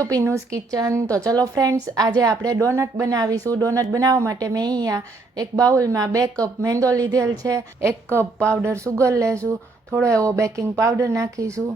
Two પીનુસ kitchen તો ચલો friends આજે આપણે ડોનટ બનાવીશું. ડોનટ બનાવવા માટે મેં અહીંયા એક બાઉલમાં બે કપ મેંદો લીધેલ છે. એક કપ પાવડર સુગર લેશું. થોડો એવો બેકિંગ પાવડર નાખીશું.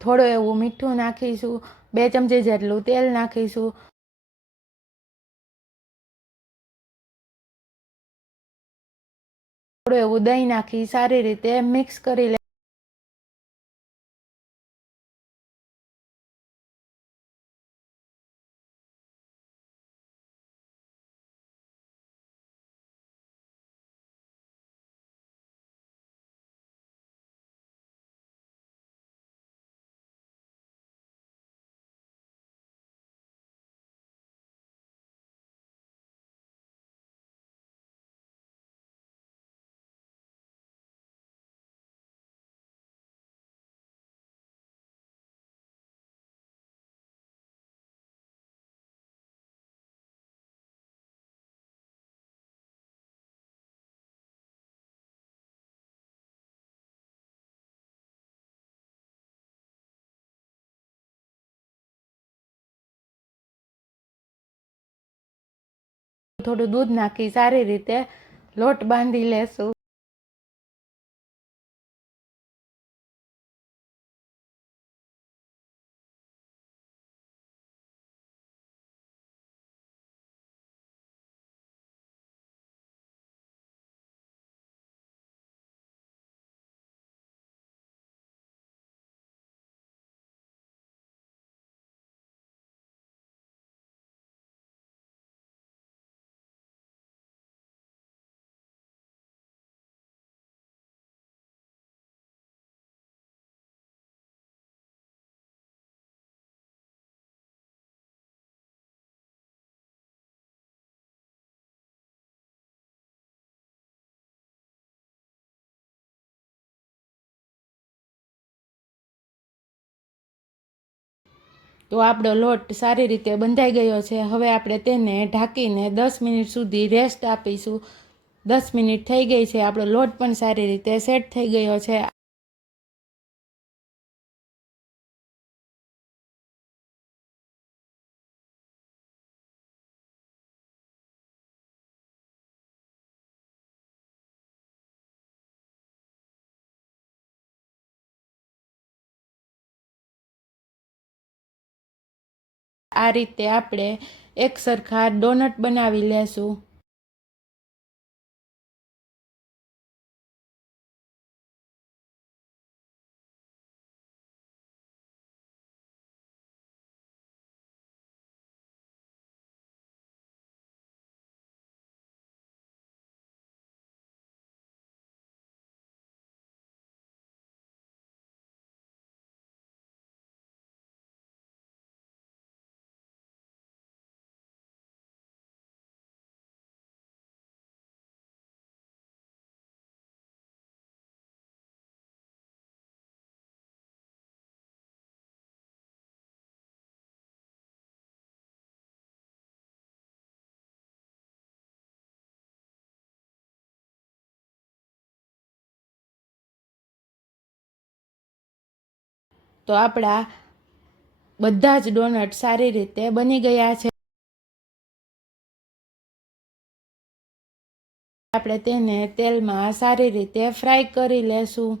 થોડું એવું મીઠું નાખીશું. બે ચમચી જેટલું તેલ નાખીશું. થોડું એવું દહીં નાખી સારી રીતે મિક્સ કરી લે થોડું દૂધ નાખી સારી રીતે લોટ બાંધી લેશું. તો આપણો લોટ સારી રીતે બંધાઈ ગયો છે. હવે આપણે તેને ઢાંકીને દસ મિનિટ સુધી રેસ્ટ આપીશું. દસ મિનિટ થઈ ગઈ છે. આપણો લોટ પણ સારી રીતે સેટ થઈ ગયો છે. આ રીતે આપણે એક સરખા ડોનટ બનાવી લેશું. તો આપણા બધા જ ડોનટ સારી રીતે બની ગયા છે. આપણે તેને તેલમાં સારી રીતે ફ્રાય કરી લેશું.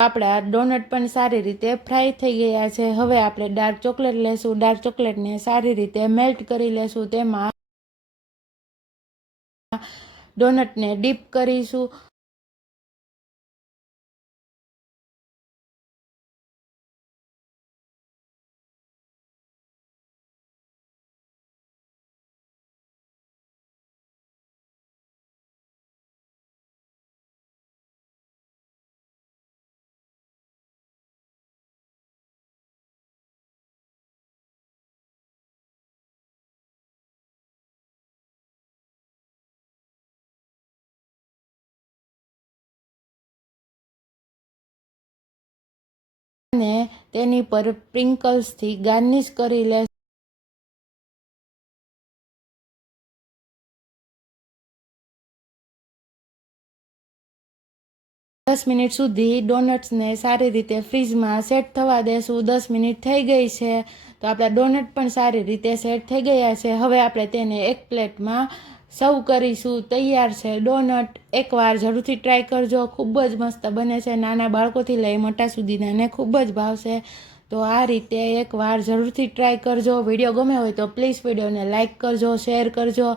આપણા ડોનટ પણ સારી રીતે ફ્રાય થઈ ગયા છે. હવે આપણે ડાર્ક ચોકલેટ લેશું. ડાર્ક ચોકલેટને સારી રીતે મેલ્ટ કરી લેશું. તેમાં ડોનટને ડીપ કરીશું. અને તેની પર પ્રિંકલ્સથી ગાર્નિશ કરી લે દસ મિનિટ સુધી ડોનટ્સને સારી રીતે ફ્રીજમાં સેટ થવા દેશું દસ મિનિટ થઈ ગઈ છે. તો આપણા ડોનટ પણ સારી રીતે સેટ થઈ ગયા છે. હવે આપણે તેને એક પ્લેટમાં સર્વ કરીશું, તૈયાર છે, ડોનટ. એકવાર જરૂરથી ટ્રાય કરજો, ખૂબ જ મસ્ત બને છે. નાના બાળકોથી લઈ મોટા સુધીનાને ખૂબ જ ભાવશે. તો આ રીતે એકવાર જરૂરથી ટ્રાય કરજો. વીડિયો ગમે હોય તો પ્લીઝ વિડીયોને લાઇક કરજો શેર કરજો.